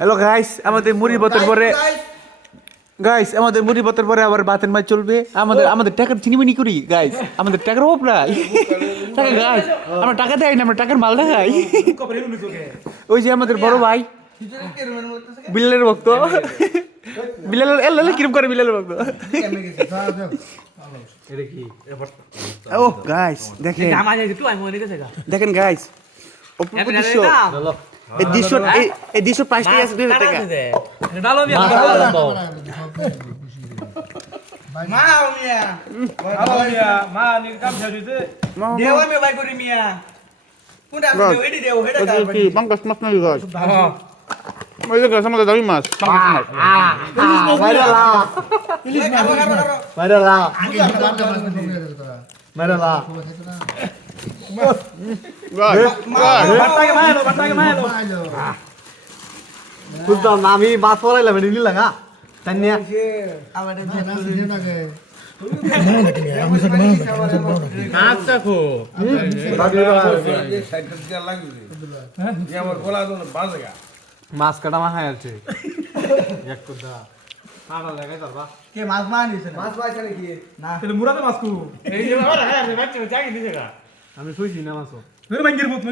Hello guys, আমাদের মুড়ি বোতল পরে গাইস আমাদের মুড়ি বোতল পরে আবার ভাতের মাছ চলবে। আমাদের টাকার চিনিমিনি করি গাইস, আমাদের টাকার অভাব নাই। টাকা গাইস, আমরা টাকা দেয় না, আমরা টাকার মাল দেখাই। ওই যে আমাদের বড় ভাই বিলালের ভক্ত, বিলালের এল কিরম করে বিলালের ভক্ত। ও গাইস দেখেন, দেখেন গাইস অপূর্ব দৃশ্য। এই দৃশ্য প্রাইস টাকা আছে 2000 টাকা। Pangkas mas na guys. May guys sama dari mas. Pangkas mas. Viral lah. Viral lah. Viral lah. Guys, Kuda nami baat pora lah, beri nila nggak? Tanya. Mas kada mah hayal sih. Yak kuda. Mana lagi terba? Ke mas mana ni? Mas mana cari ki? Nah. Kalau murah tu masku. Eh, dia mana? Hayal, macam macam ini juga. Kami suci nama so. Manggil but.